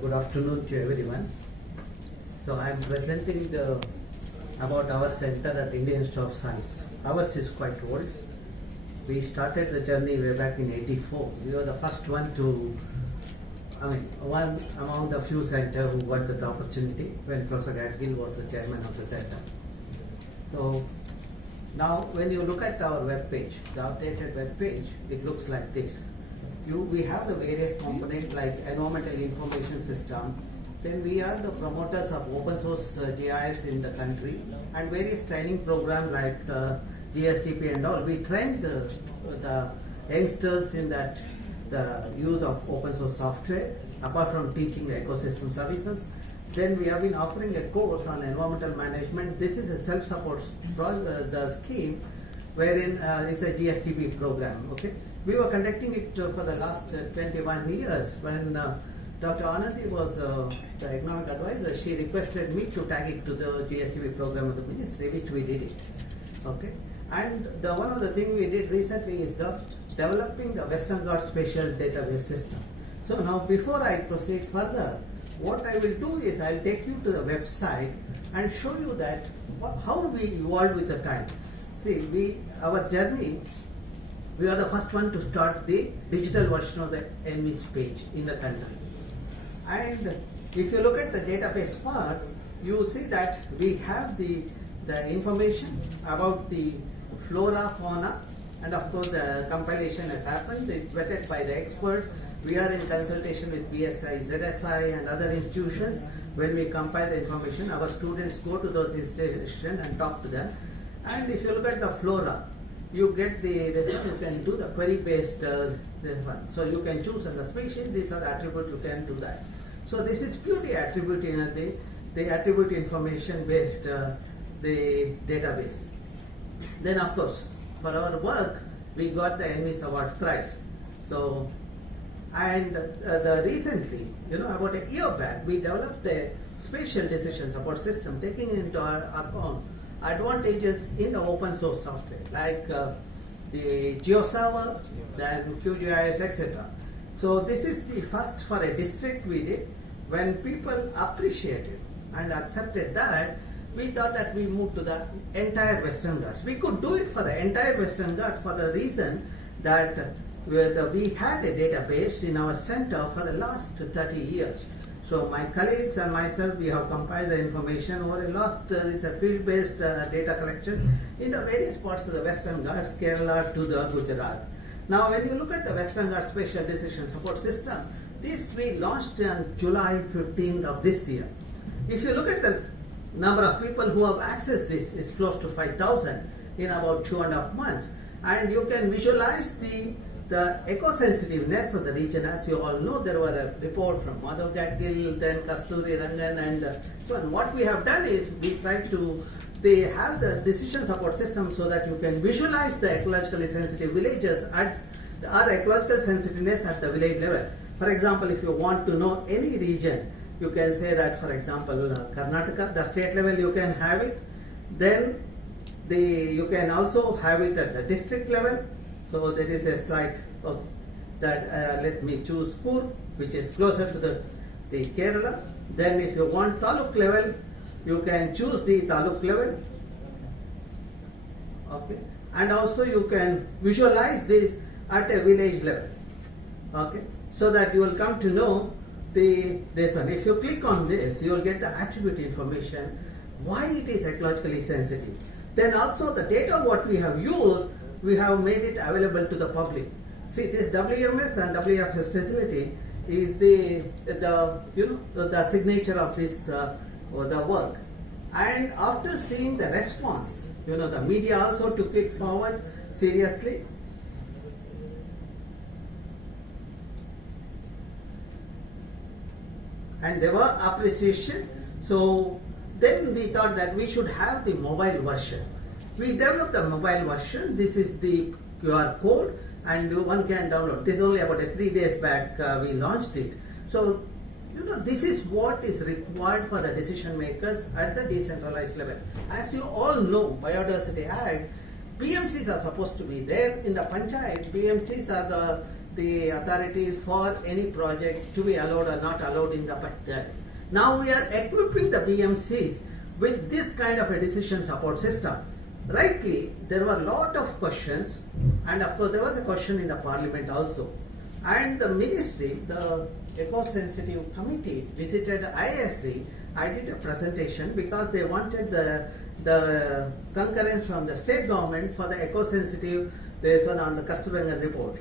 Good afternoon to everyone. So I am presenting about our center at Indian Institute of Science. Ours is quite old. We started the journey way back in '84. We were the first one one among the few centers who got the opportunity when Professor Gadgil was the chairman of the center. So now when you look at our web page, the updated web page, it looks like this. We have the various components like environmental information system. Then we are the promoters of open source GIS in the country and various training programs like GSTP and all. We train the youngsters in that the use of open source software apart from teaching the ecosystem services. Then we have been offering a course on environmental management. This is a self-support the scheme wherein it's a GSTP program. Okay, we were conducting it for the last 21 years. When Dr. Anandi was the economic advisor, she requested me to tag it to the GSTP program of the ministry, which we did it. Okay, and one of the things we did recently is developing the Western Ghats spatial database system. So now before I proceed further, what I will do is I will take you to the website and show you that how we evolved with the time. See, our journey, we are the first one to start the digital version of the NVIS page in the country. And if you look at the database part, you see that we have the information about the flora, fauna, and of course the compilation has happened. It's vetted by the expert. We are in consultation with BSI, ZSI and other institutions. When we compile the information, our students go to those institutions and talk to them. And if you look at the flora, you get you can do the query based one. So you can choose on the species, these are the attributes, you can do that. So this is purely attribute the attribute information based the database. Then of course, for our work, we got the NVIS award thrice. So, and recently, about a year back, we developed a spatial decision support system taking into account advantages in the open source software like the GeoServer, then QGIS, etc. So this is the first for a district we did. When people appreciated and accepted that, we thought that we moved to the entire Western Ghats. We could do it for the entire Western Ghats for the reason that we had a database in our center for the last 30 years. So my colleagues and myself, we have compiled the information over the last, it's a field-based data collection in the various parts of the Western Ghats, Kerala to the Gujarat. Now when you look at the Western Ghats Spatial Decision Support System, this we launched on July 15th of this year. If you look at the number of people who have accessed this, is close to 5,000 in about 2.5 months. And you can visualize the eco-sensitiveness of the region. As you all know, there was a report from Madhav Gadgil, then Kasturi Rangan, and so on. What we have done is we tried to have the decision support system so that you can visualize the ecologically sensitive villages or ecological sensitiveness at the village level. For example, if you want to know any region, you can say that, for example, Karnataka, the state level you can have it. Then you can also have it at the district level. So there is a slide that let me choose Coorg, which is closer to the Kerala. Then if you want taluk level, you can choose the taluk level. Okay, and also you can visualize this at a village level. Okay, so that you will come to know this one. If you click on this, you will get the attribute information, why it is ecologically sensitive. Then also the data what we have used, we have made it available to the public. See, this WMS and WFS facility is the signature of this the work. And after seeing the response, the media also took it forward seriously. And there were appreciation. So then we thought that we should have the mobile version. We developed the mobile version. This is the QR code and one can download. This is only about 3 days back we launched it. So, this is what is required for the decision makers at the decentralized level. As you all know, Biodiversity Act, PMCs are supposed to be there in the Panchayat. PMCs are the authorities for any projects to be allowed or not allowed in the panchayat. Now we are equipping the BMCs with this kind of a decision support system. Rightly, there were a lot of questions, and of course there was a question in the parliament also. And the ministry, the eco-sensitive committee visited IISC. I did a presentation because they wanted the concurrence from the state government for the eco-sensitive, this one on the Kasturangan report.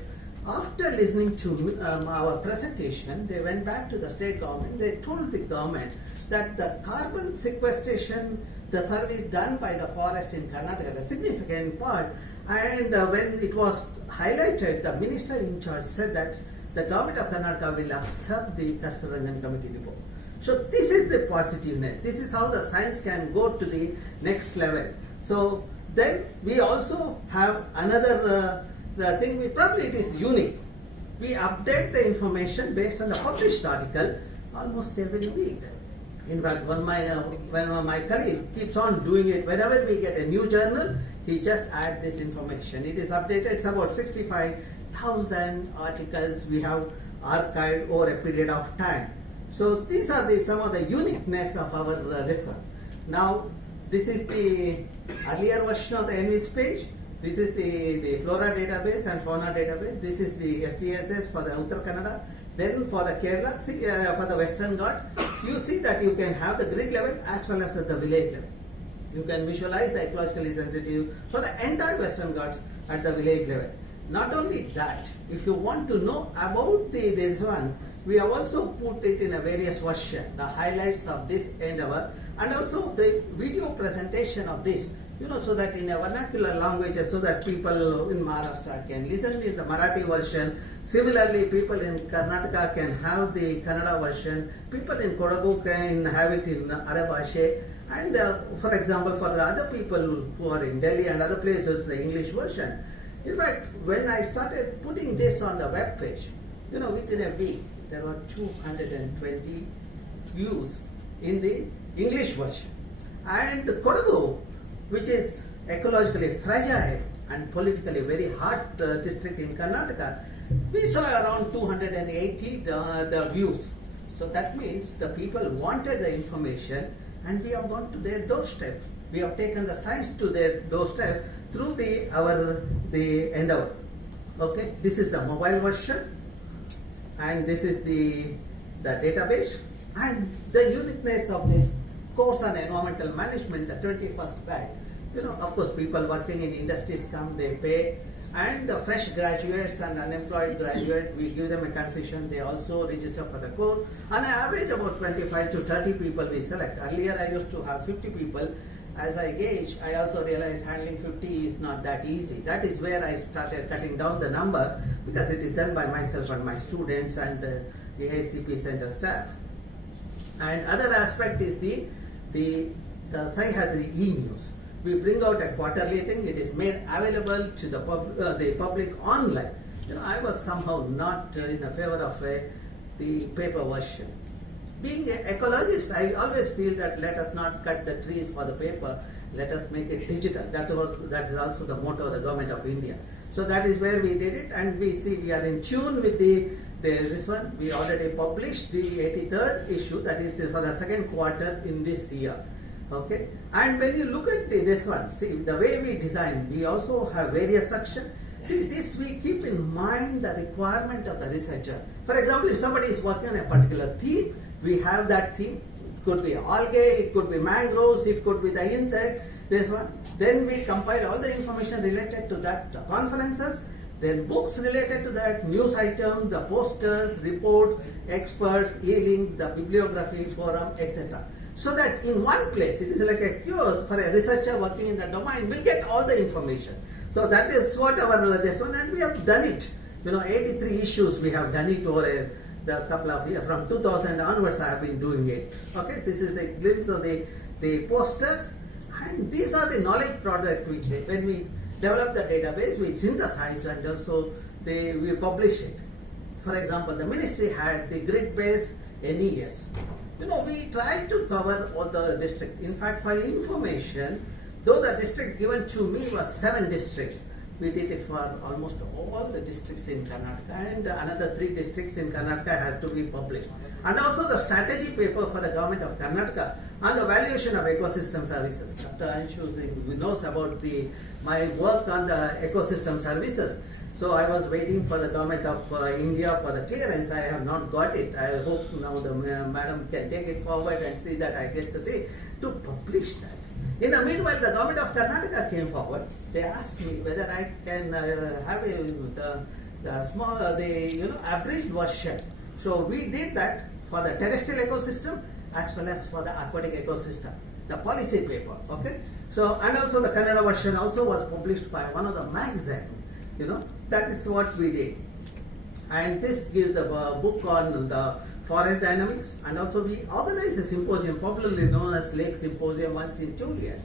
After listening to our presentation, they went back to the state government. They told the government that the carbon sequestration, the survey done by the forest in Karnataka, the significant part, and when it was highlighted, the minister in charge said that the government of Karnataka will accept the Kasturangan committee report. So this is the positiveness. This is how the science can go to the next level. So then we also have another the thing. Probably it is unique. We update the information based on the published article almost every week. In fact, when my colleague keeps on doing it, whenever we get a new journal, he just adds this information. It is updated. It's about 65,000 articles we have archived over a period of time. So these are some of the uniqueness of our this one. Now, this is the earlier version of the NVIS page. This is the flora database and fauna database. This is the SDSS for the Uttar Kannada. Then for the Kerala, for the Western Ghats, you see that you can have the grid level as well as at the village level. You can visualize the ecologically sensitive for the entire Western Ghats at the village level. Not only that, if you want to know about this one, we have also put it in a various version, the highlights of this endeavor, and also the video presentation of this, so that in a vernacular language, so that people in Maharashtra can listen in the Marathi version. Similarly, people in Karnataka can have the Kannada version. People in Kodagu can have it in Arabashe. And for example, for the other people who are in Delhi and other places, the English version. In fact, when I started putting this on the web page, within a week, there were 220 views in the English version. And Kodagu, which is ecologically fragile and politically very hot district in Karnataka, we saw around 280 the views. So that means the people wanted the information, and we have gone to their doorsteps. We have taken the science to their doorstep through the endeavor. Okay, this is the mobile version, and this is the database, and the uniqueness of this course on environmental management, the 21st batch. Of course, people working in industries come, they pay, and the fresh graduates and unemployed graduates, we give them a concession. They also register for the course. On average, about 25 to 30 people we select. Earlier, I used to have 50 people. As I gauge, I also realized handling 50 is not that easy. That is where I started cutting down the number, because it is done by myself and my students and the EIACP center staff. And other aspect is the Sahyadri e-news. We bring out a quarterly thing. It is made available to the public online. I was somehow not in favor of the paper version. Being an ecologist, I always feel that let us not cut the trees for the paper. Let us make it digital. That is also the motto of the government of India. So that is where we did it, and we see we are in tune with this one. We already published the 83rd issue, that is for the second quarter in this year. Okay, and when you look at this one, see the way we design, we also have various sections. See, this we keep in mind the requirement of the researcher. For example, if somebody is working on a particular theme, we have that theme. It could be algae, it could be mangroves, it could be the insect, this one. Then we compile all the information related to that, the conferences, then books related to that, news items, the posters, report, experts, e-link, the bibliography, forum, etc. So that in one place, it is like a kiosk for a researcher working in the domain will get all the information. So that is what this one, and we have done it. 83 issues we have done it over the couple of years. From 2000 onwards, I have been doing it. Okay, this is the glimpse of the posters, and these are the knowledge product we take. When we develop the database, we synthesize and also we publish it. For example, the ministry had the grid-based NES. We tried to cover all the district. In fact, for information, though the district given to me was 7 districts, We did it for almost all the districts in Karnataka, and another 3 districts in Karnataka has to be published. And also the strategy paper for the government of Karnataka on the valuation of ecosystem services. Dr. Anshu knows about my work on the ecosystem services. So I was waiting for the government of India for the clearance. I have not got it. I hope now the madam can take it forward and see that I get the thing to publish that. In the meanwhile, the government of Karnataka came forward. They asked me whether I can have the abridged version. So we did that for the terrestrial ecosystem as well as for the aquatic ecosystem, the policy paper. Okay. So and also the Kannada version also was published by one of the magazines. That is what we did. And this gives the book on the forest dynamics, and also we organize a symposium popularly known as Lake Symposium once in 2 years.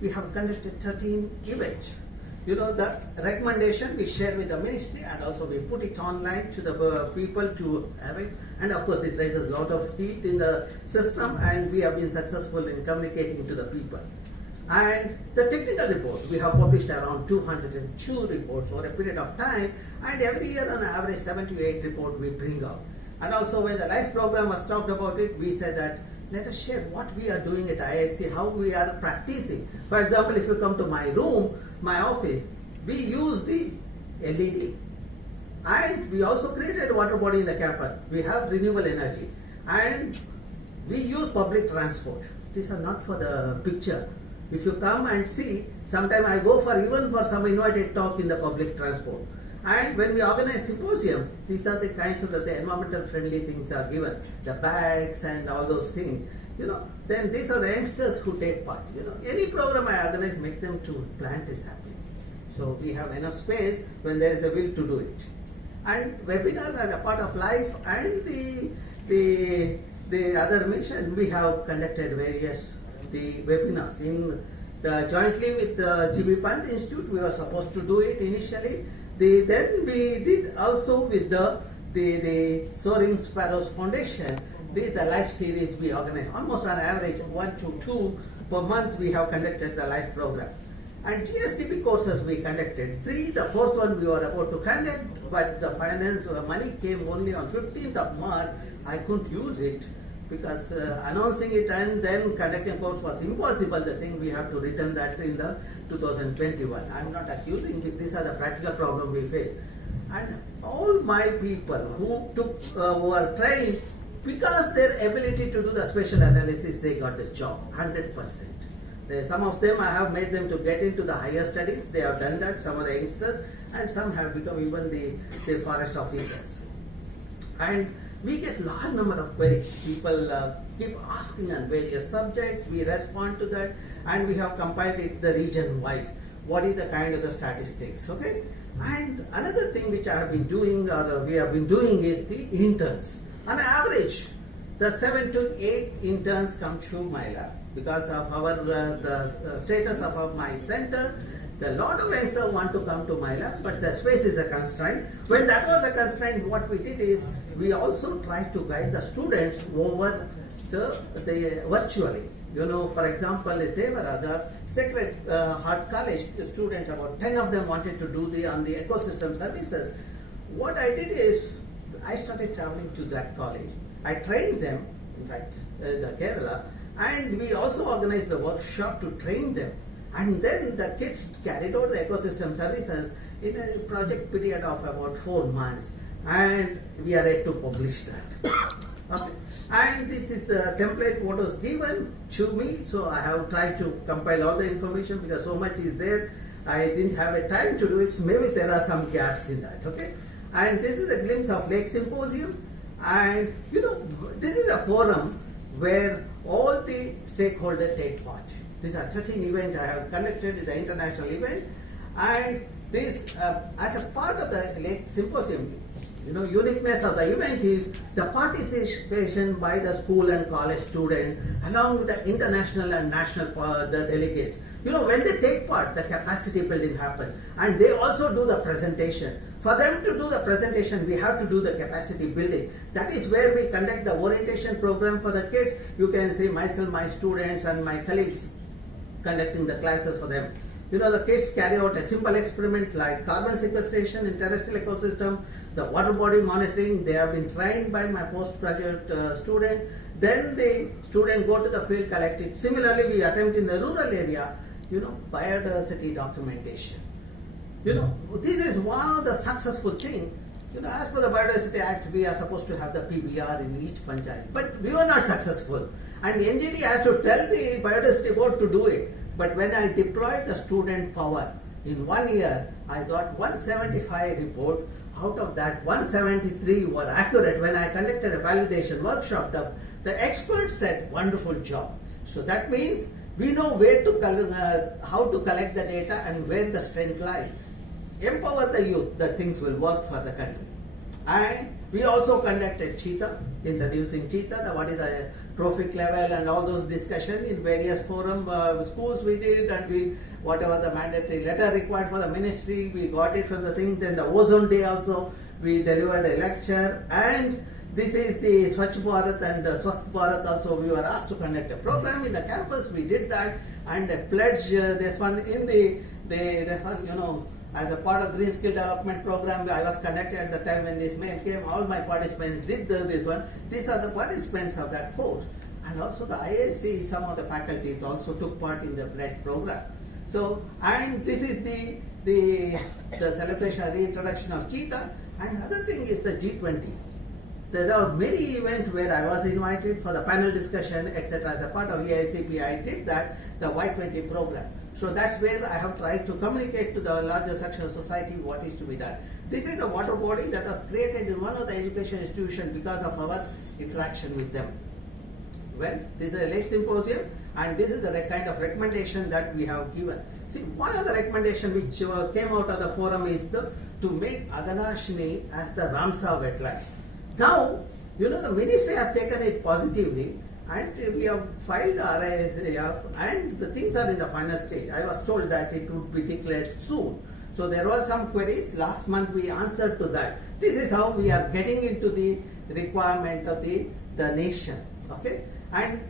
We have conducted 13 events. The recommendation we share with the ministry, and also we put it online to the people to have it, and of course it raises a lot of heat in the system, and we have been successful in communicating to the people. And the technical report, we have published around 202 reports over a period of time, and every year on average 7 to 8 reports we bring out. And also when the life program was talked about it, we said that let us share what we are doing at IISC, how we are practicing. For example, if you come to my room, my office, we use the LED. And we also created a water body in the campus. We have renewable energy. And we use public transport. These are not for the picture. If you come and see, sometimes I go for even for some invited talk in the public transport. And when we organize symposium, these are the kinds of the environmental friendly things are given, the bags and all those things. Then these are the youngsters who take part. Any program I organize, make them to plant is happening. So we have enough space when there is a will to do it. And webinars are a part of life, and the other mission, we have conducted various webinars jointly with the GB Pant Institute. We were supposed to do it initially. Then we did also with the Soaring Sparrows Foundation, the life series we organized. Almost on average 1 to 2 per month we have conducted the life program. And GSTP courses we conducted 3. The 4th one we were about to conduct, but the finance money came only on 15th of March. I couldn't use it because announcing it and then conducting course was impossible. The thing we have to return that in the 2021. I'm not accusing it. These are the practical problems we face. And all my people who were trained, because their ability to do the spatial analysis, they got the job 100%. Some of them I have made them to get into the higher studies. They have done that. Some of the youngsters, and some have become even the forest officers. And we get large number of queries. People keep asking on various subjects. We respond to that, and we have compiled it the region wise. What is the kind of the statistics? Okay. And another thing which I have been doing, or we have been doing, is the interns. On average, the 7 to 8 interns come to my lab because of our the status of my center. A lot of youngsters want to come to my lab, but the space is a constraint. When that was a constraint, what we did is we also tried to guide the students over the virtually. For example, at the Sacred Heart College, the students, about 10 of them wanted to do on the ecosystem services. What I did is I started traveling to that college. I trained them, in fact, the Kerala, and we also organized a workshop to train them. And then the kids carried out the ecosystem services in a project period of about 4 months. And we are yet to publish that. Okay. And this is the template what was given to me. So I have tried to compile all the information because so much is there. I didn't have a time to do it. So maybe there are some gaps in that. Okay. And this is a glimpse of Lake Symposium. And this is a forum where all the stakeholders take part. These are 13 events I have conducted, is an international event, and this as a part of the Lake Symposium, uniqueness of the event is the participation by the school and college students along with the international and national the delegates. When they take part, the capacity building happens, and they also do the presentation. For them to do the presentation, we have to do the capacity building. That is where we conduct the orientation program for the kids. You can see myself, my students, and my colleagues conducting the classes for them. the kids carry out a simple experiment like carbon sequestration in terrestrial ecosystem, the water body monitoring. They have been trained by my postgraduate student. Then the student go to the field, collect it. Similarly, we attempt in the rural area, biodiversity documentation. This is one of the successful things. As per the Biodiversity Act, we are supposed to have the PBR in each panchayat, but we were not successful. And the NGT has to tell the Biodiversity Board to do it. But when I deployed the student power, in 1 year, I got 175 reports. Out of that, 173 were accurate. When I conducted a validation workshop, the experts said, wonderful job. So that means we know how to collect the data and where the strength lies. Empower the youth, the things will work for the country. And we also conducted cheetah, introducing cheetah, what is the trophic level and all those discussions in various forum schools we did, and whatever the mandatory letter required for the ministry, we got it from the thing. Then the ozone day also, we delivered a lecture, and this is the Swachh Bharat and Swasth Bharat also. We were asked to conduct a program in the campus. We did that, and a pledge. This one in as a part of Green Skill Development Program, I was conducted at the time when this mail came. All my participants did this one. These are the participants of that course. And also the IISC, some of the faculties also took part in the pledge program. So, and this is the celebration, reintroduction of cheetah. And other thing is the G20. There are many events where I was invited for the panel discussion, etc. As a part of EIACP, I did that, the Y20 program. So that's where I have tried to communicate to the larger section of society what is to be done. This is the water body that was created in one of the education institutions because of our interaction with them. Well, this is a late symposium, and this is the kind of recommendation that we have given. See, one of the recommendation which came out of the forum is to make Aganashini as the Ramsar wetland. Now, the ministry has taken it positively, and we have filed the RISF, and the things are in the final stage. I was told that it would be declared soon. So there were some queries. Last month we answered to that. This is how we are getting into the requirement of the nation. Okay? And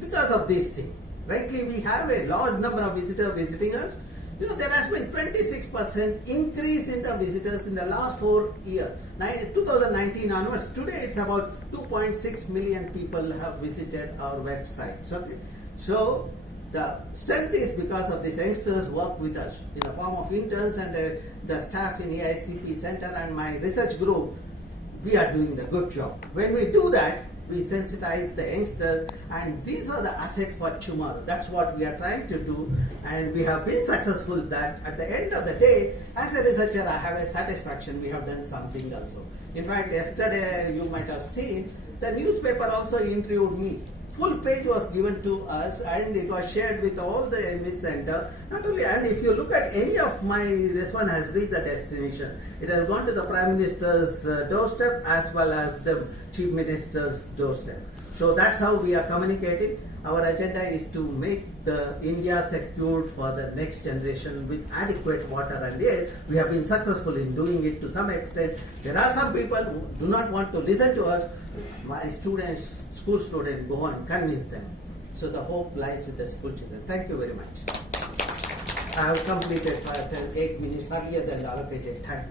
because of this thing, rightly we have a large number of visitors visiting us. There has been 26% increase in the visitors in the last 4 years. 2019 onwards, today it's about 2.6 million people have visited our websites. Okay? So the strength is because of these youngsters work with us in the form of interns and the staff in the EIACP center and my research group. We are doing the good job. When we do that, we sensitize the youngsters, and these are the assets for tomorrow. That's what we are trying to do, and we have been successful. That at the end of the day, as a researcher, I have a satisfaction we have done something also. In fact, yesterday you might have seen the newspaper also interviewed me. Full page was given to us, and it was shared with all the MV center. Not only, and if you look at any of this one has reached the destination. It has gone to the Prime Minister's doorstep as well as the Chief Minister's doorstep. So that's how we are communicating. Our agenda is to make the India secured for the next generation with adequate water and air. We have been successful in doing it to some extent. There are some people who do not want to listen to us. My students, school students, go on, convince them. So the hope lies with the school children. Thank you very much. I have completed 8 minutes earlier than the allocated time.